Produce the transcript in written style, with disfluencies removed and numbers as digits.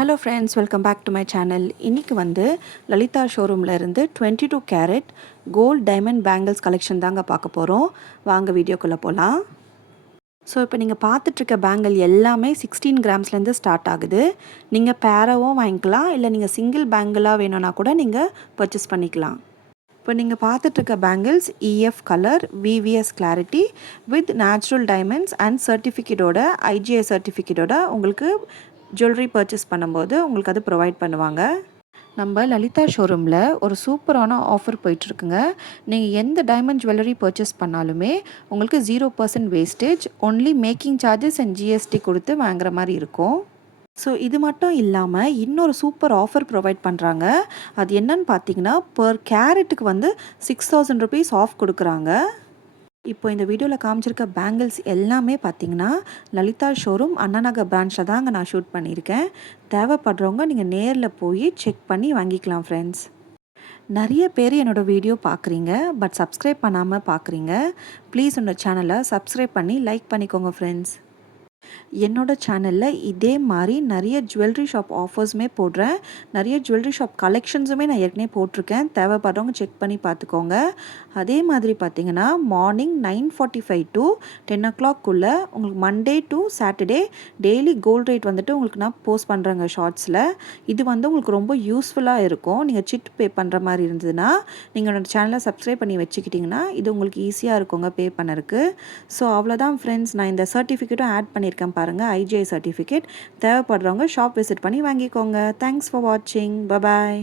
Hello friends, welcome back to my channel. இன்றைக்கி வந்து லலிதா ஷோரூமில் இருந்து 22 carat gold diamond bangles collection தாங்க பார்க்க போகிறோம். வாங்க வீடியோக்குள்ளே போகலாம். ஸோ இப்போ நீங்கள் பார்த்துட்ருக்க பேங்கிள் எல்லாமே 16 கிராம்ஸ்லேருந்து ஸ்டார்ட் ஆகுது. நீங்கள் பேராவும் வாங்கிக்கலாம், இல்லை நீங்கள் சிங்கிள் பேங்கிளாக வேணும்னா கூட நீங்கள் பர்ச்சேஸ் பண்ணிக்கலாம். இப்போ நீங்கள் பார்த்துட்ருக்க bangles EF colour, VVS clarity with natural diamonds and சர்டிஃபிகேட்டோட, ஐஜிஐ சர்டிஃபிகேட்டோட உங்களுக்கு ஜுவல்லரி பர்ச்சேஸ் பண்ணும்போது உங்களுக்கு அது ப்ரொவைட் பண்ணுவாங்க. நம்ம லலிதா ஷோரூமில் ஒரு சூப்பரான ஆஃபர் போயிட்டுருக்குங்க. நீங்கள் எந்த டைமண்ட் ஜுவல்லரி பர்ச்சேஸ் பண்ணாலுமே உங்களுக்கு 0% wastage, only making charges and GST கொடுத்து வாங்குற மாதிரி இருக்கும். ஸோ இது மட்டும் இல்லாமல் இன்னொரு சூப்பர் ஆஃபர் ப்ரொவைட் பண்ணுறாங்க. அது என்னன்னு பார்த்தீங்கன்னா, பர் கேரட்டுக்கு வந்து 6000 ருபீஸ் ஆஃப் கொடுக்குறாங்க. இப்போ இந்த வீடியோவில் காமிச்சிருக்க பேங்கிள்ஸ் எல்லாமே பார்த்தீங்கன்னா லலிதா ஷோரூம் அண்ணாநகர் பிரான்ச்சில் தாங்க நான் ஷூட் பண்ணியிருக்கேன். தேவைப்படுறவங்க நீங்கள் நேரில் போய் செக் பண்ணி வாங்கிக்கலாம் ஃப்ரெண்ட்ஸ். நிறைய பேர் என்னோடய வீடியோ பார்க்குறீங்க, பட் சப்ஸ்கிரைப் பண்ணாமல் பார்க்குறீங்க. ப்ளீஸ் என்னோடய சேனலை சப்ஸ்கிரைப் பண்ணி லைக் பண்ணிக்கோங்க ஃப்ரெண்ட்ஸ். என்னோட சேனலில் இதே மாதிரி நிறைய ஜுவல்லரி ஷாப் ஆஃபர்ஸுமே போடுறேன். நிறைய ஜுவல்லரி ஷாப் கலெக்ஷன்ஸுமே நான் ஏற்கனவே போட்டிருக்கேன். தேவைப்படுறவங்க செக் பண்ணி பார்த்துக்கோங்க. அதே மாதிரி பார்த்தீங்கன்னா மார்னிங் 9:45 to 10 o'clock உங்களுக்கு Monday to Saturday daily gold rate வந்துட்டு உங்களுக்கு நான் போஸ்ட் பண்ணுறேங்க ஷார்ட்ஸில். இது வந்து உங்களுக்கு ரொம்ப யூஸ்ஃபுல்லாக இருக்கும். நீங்கள் சிட் பே பண்ணுற மாதிரி இருந்ததுன்னா நீங்கள் என்னோடய சேனலை சப்ஸ்கிரைப் பண்ணி வச்சுக்கிட்டிங்கன்னா இது உங்களுக்கு ஈஸியாக இருக்குங்க பே பண்ணறதுக்கு. ஸோ அவ்வளோதான் ஃப்ரெண்ட்ஸ், நான் இந்த சர்டிஃபிகேட்டும் ஆட் பண்ணியிருக்கேன் பாருங்கள், ஐஜிஐ சர்டிஃபிகேட். தேவைப்படுறவங்க ஷாப் விசிட் பண்ணி வாங்கிக்கோங்க. தேங்க்ஸ் ஃபார் வாட்சிங். Bye bye.